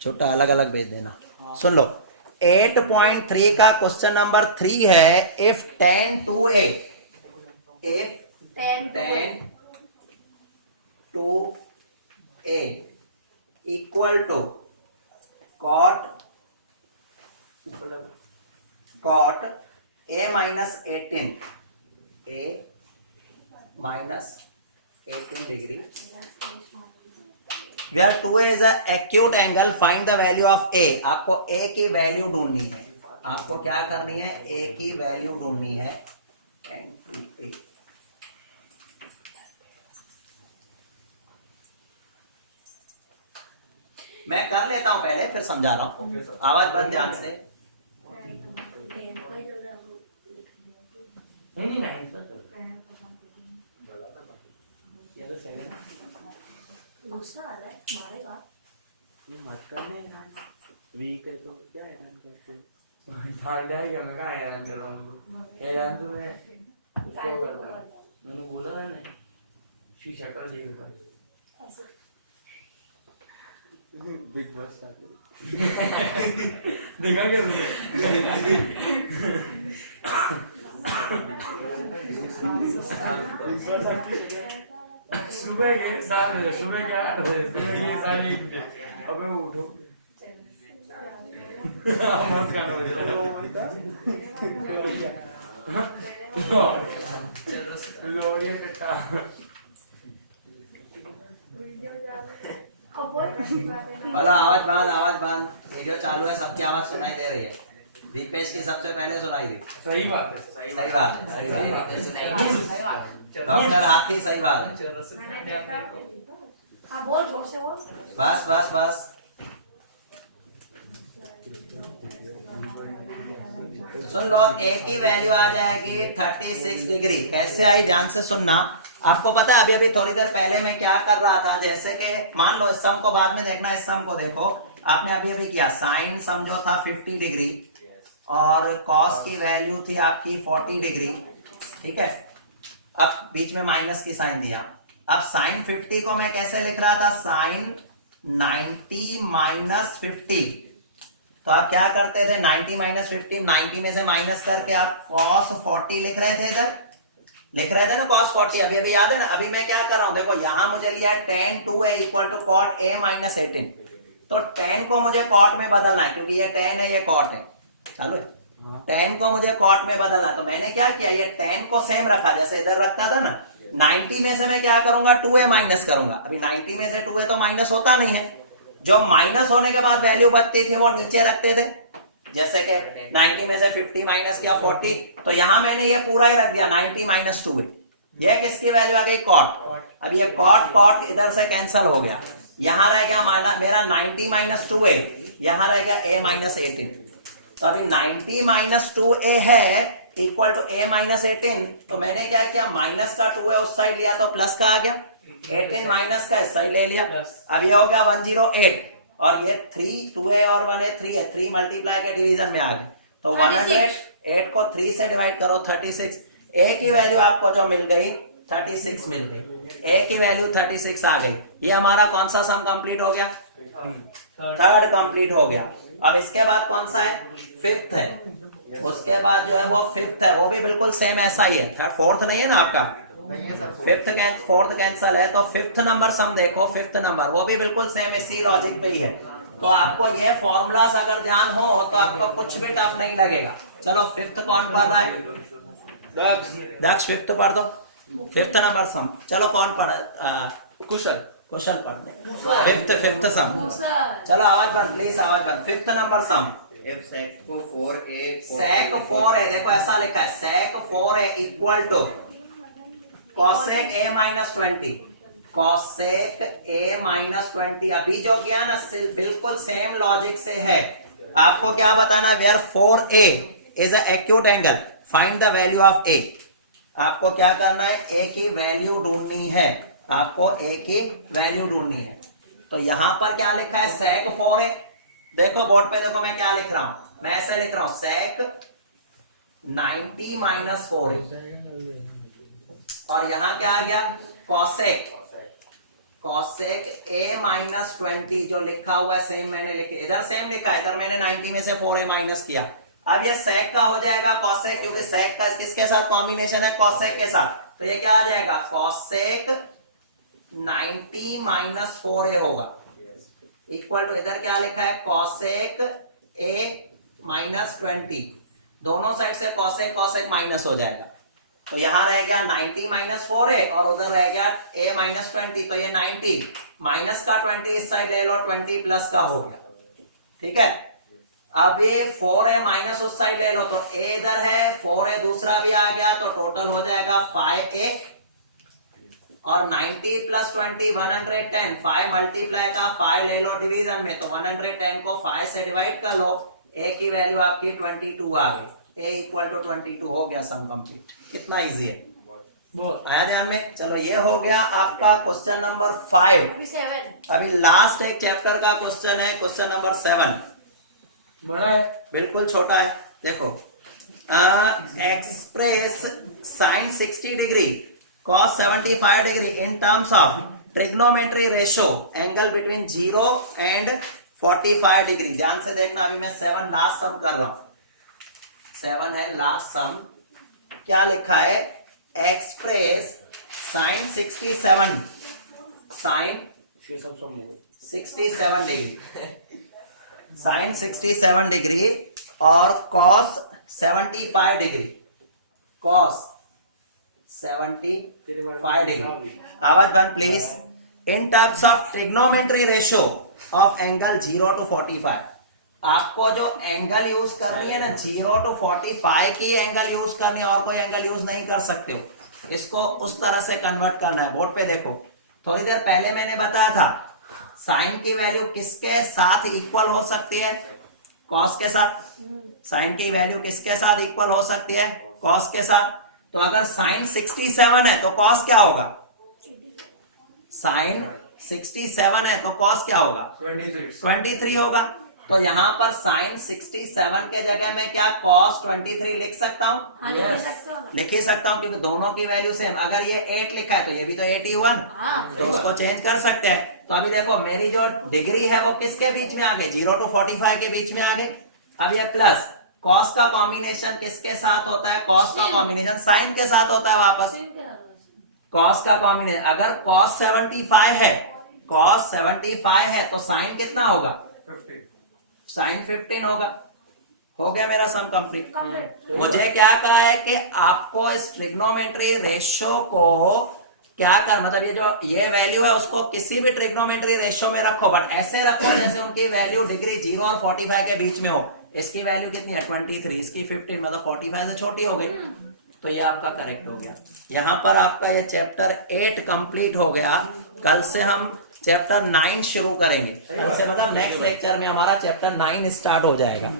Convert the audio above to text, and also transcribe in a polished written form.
छोटा अलग अलग भेज देना। सुन लो 8.3 का क्वेश्चन नंबर 3 है। If 10 to a, if 10 to a equal to cot a minus 18, a minus 18 degree, where 2a is an acute angle, find the value of a। आपको a की value ढूंढनी है। आपको क्या करनी है? a की वैल्यू ढूंढनी है। मैं कर लेता हूं पहले, फिर समझा रहा हूं। आवाज बंद ध्यान से। गुस्सा आ रहा है, मारेगा। मत करने हैरान, वीक है तो क्या हैरान करते हो? जान जाएगा मैं कहाँ हैरान कर रहा हूँ? हैरान तो मैं क्या कर रहा हूँ? मैंने बोला ना नहीं, शीशा कर दिया बिग बॉस देखा क्या सुबह के 7 बजे, सुबह के 8 बजे, सुबह के 1:30 बजे। अबे उठो मत बोलो आवाज बंद, आवाज बंद। वीडियो चालू है, सबकी आवाज सुनाई दे रही है। दीपेश की सबसे पहले सुनाई दी। सही बात है, सही बात है। डॉक्टर आपकी सही बात है। बोल जोर से बोल। बस बस बस। सुन लो, a की वैल्यू आ जाएगी 36 डिग्री। कैसे आई ध्यान से सुनना। आपको पता है अभी अभी थोड़ी देर पहले मैं क्या कर रहा था, जैसे कि मान लो इस सम को बाद में देखना, इस सम को देखो। आपने अभी अभी किया, साइन समझो था 50 डिग्री और कॉस की वैल्यू थी आपकी 40 डिग्री, ठीक है। अब बीच में माइनस की साइन दिया। अब साइन 50 को मैं कैसे लिख रहा था? Sine 90 minus 50। तो आप क्या करते थे? 90 माइनस 50, 90 में से माइनस करके आप cos 40 लिख रहे थे। इधर लिख रहे थे ना cos 40। अभी अभी याद है ना। अभी मैं क्या कर रहा हूं, देखो यहां मुझे लिया है tan 2a equal to cot a minus 18। तो tan को मुझे cot में बदलना है, क्योंकि ये tan है, ये cot है। चलो tan को मुझे cot में बदलना है। तो मैंने क्या किया, ये tan को सेम रखा जैसे इधर रखता था ना। 90 में से मैं क्या करूंगा? 2a माइनस करूंगा। अभी 90 में से 2a तो माइनस होता नहीं है। जो माइनस होने के बाद वैल्यू बचती थी वो नीचे रखते थे। जैसे कि 90 में से 50 माइनस किया 40, तो यहां मैंने ये पूरा ही रख दिया 90 माइनस 2a। ये किसकी वैल्यू आ गई? cot। अब ये cot इधर से कैंसिल हो गया। यहां रह गया माना मेरा 90 माइनस 2a, यहां रह गया a माइनस 18। तो अभी 90 माइनस 2a है इक्वल टू a माइनस 18। तो मैंने क्या किया, माइनस का 2a उस साइड लिया तो प्लस का आ गया, 18 माइनस का इस साइड ले लिया। अब ये हो गया 108 और ये 3, 2a और 1 है 3 है, 3 मल्टीप्लाई के डिवीजन में आ गए। तो 108 को 3 से डिवाइड करो 36। a की वैल्यू आपको जो मिल गई 36 मिल गई। a की वैल्यू 36 आ गई। ये हमारा कौन सा सम कंप्लीट हो गया? थर्ड कंप्लीट हो गया। अब इसके बाद कौन सा है? फिफ्थ है। उसके बाद जो है वो फिफ्थ है, वो भी बिल्कुल सेम ऐसा ही है। थर्ड फोर्थ नहीं है ना आपका, फिफ्थ फोर्थ कैंसल है। तो फिफ्थ नंबर सम देखो, फिफ्थ नंबर वो भी बिल्कुल सेम इसी लॉजिक पे ही है। तो आपको ये फॉर्मूलास अगर ध्यान हो तो आपको कुछ भी टफ नहीं लगेगा। चलो फिफ्थ कौन पढ़ रहा है? दक्ष फिफ्थ पढ़ दो, फिफ्थ नंबर सम। चलो कौन पढ़? कुशल पढ़ दे। फिफ्थ सम। चलो आवाज बंद प्लीज, आवाज बंद। Fifth number sum. If sec को 4a sec 4a, देखो ऐसा लिखा है sec 4a equal to cosec a minus 20, cosec a minus 20। अभी जो किया ना बिल्कुल सेम लॉजिक से है। आपको क्या बताना है? where 4a is a acute angle, find the value of a। आपको क्या करना है? a की वैल्यू ढूंढनी है। आपको a की वैल्यू ढूंढनी है। तो यहां पर क्या लिखा है? sec 4a। देखो बोर्ड पे देखो मैं क्या लिख रहा हूं। मैं ऐसे लिख रहा हूं sec 90 माइनस 4a और यहां क्या आ गया? cosec कॉसेक ए माइनस 20 जो लिखा हुआ है सेम मैंने लिखे, इधर सेम लिखा है, इधर मैंने 90 में से 4a माइनस किया। अब ये सेक का हो जाएगा कॉसेक, क्योंकि सेक का किसके साथ कॉम्बिनेशन है, कॉसेक के साथ, तो ये क्या आ जाएगा कॉसेक 90 माइनस 4a होगा, इक्वल टू इधर क्या लिखा है कॉसेक ए माइनस 20, दोनों साइड से कॉसेक कॉसेक माइनस हो जाएगा, तो यहां रह गया 90 माइनस 4a और उधर रह गया a माइनस 20, तो ये 90 माइनस का 20 इस साइड ले लो, 20 प्लस का हो गया, ठीक है। अब ये 4a माइनस उस साइड ले लो, तो a इधर है, 4a दूसरा भी आ गया, तो टोटल हो जाएगा 5a और 90 प्लस 20 110, 5 मल्टीप्लाई का 5 ले लो डिवीजन में, तो 110 को 5 से डिवाइड कर लो, a की वैल्यू आपकी 22 आ गई, a इक्वल टू 22 हो गया, सम कंप्लीट। कितना इजी है, आया ध्यान में। चलो ये हो गया आपका क्वेश्चन नंबर 5। अभी 7 अभी लास्ट एक चैप्टर का क्वेश्चन है, क्वेश्चन नंबर 7, बड़ा है, बिल्कुल छोटा है। देखो express sine 60 degree cos 75 degree in terms of trigonometry ratio angle between 0 and 45 degree. ध्यान से देखना, अभी मैं 7 लास्ट सम कर रहा हूं, 7 है लास्ट सम। क्या लिखा है, express sine 67 sine 67 degree sine 67 degree और कॉस 75 डिग्री, कॉस 75 डिग्री। आवाज बंद please. In terms of trigonometry ratio of angle 0 to 45। आपको जो एंगल यूज करनी है ना 0 to 45 की एंगल यूज करनी है, और कोई एंगल यूज नहीं कर सकते हो, इसको उस तरह से कन्वर्ट करना है। बोर्ड पे देखो, थोड़ी देर पहले मैंने बताया था साइन की वैल्यू किसके साथ इक्वल हो सकती है, कॉस के साथ। साइन की वैल्यू किसके साथ इक्वल हो सकती है, कॉस के साथ। तो अगर साइन 67 है तो कॉस क्या होगा, साइन 67 है तो कॉस क्या होगा 23 होगा। तो यहाँ पर साइन 67 के जगह में क्या कॉस 23 लिख सकता हूँ, हाँ, लिख सकते हो। लिख ही सकता हूँ, क्योंकि दोनों की वैल्यू सेम। अगर ये 8 लिखा है तो ये भी तो 81, हाँ, तो उसको चेंज कर सकते हैं। तो अभी देखो मेरी जो डिग्री है वो किसके बीच में आ गई, 0 to 45 के बीच में आ गई। अब ये प्लस कॉस का कॉम्बिनेशन किसके साथ होता है, कॉस का कॉम्बिनेशन साइन के साथ होता है वापस। कॉस का कॉम्बिनेशन, अगर कॉस 75 है, कॉस 75 है तो साइन कितना होगा, साइन 15 होगा। हो गया मेरा सम कंप्लीट। कंप्लीट। मुझे क्या कहा है कि आपको इस ट्रिग्नोमेट्री रेशो को क्या कर, मतलब ये जो ये वैल्यू है उसको किसी भी ट्रिग्नोमेट्री रेशो में रखो, बट ऐसे रखो जैसे उनकी वैल्यू डिग्री 0 और 45 के बीच में हो। इसकी वैल्यू कितनी है 23, इसकी 15, मतलब 45 से छोटी हो गई, तो ये आपका करेक्ट हो गया। यहाँ पर आपका ये चैप्टर 8 कंप्लीट हो गया। कल से हम चैप्टर 9 शुरू करेंगे, कल से मतलब नेक्स्ट लेक्चर में हमारा चैप्टर 9 स्टार्ट हो जाएगा।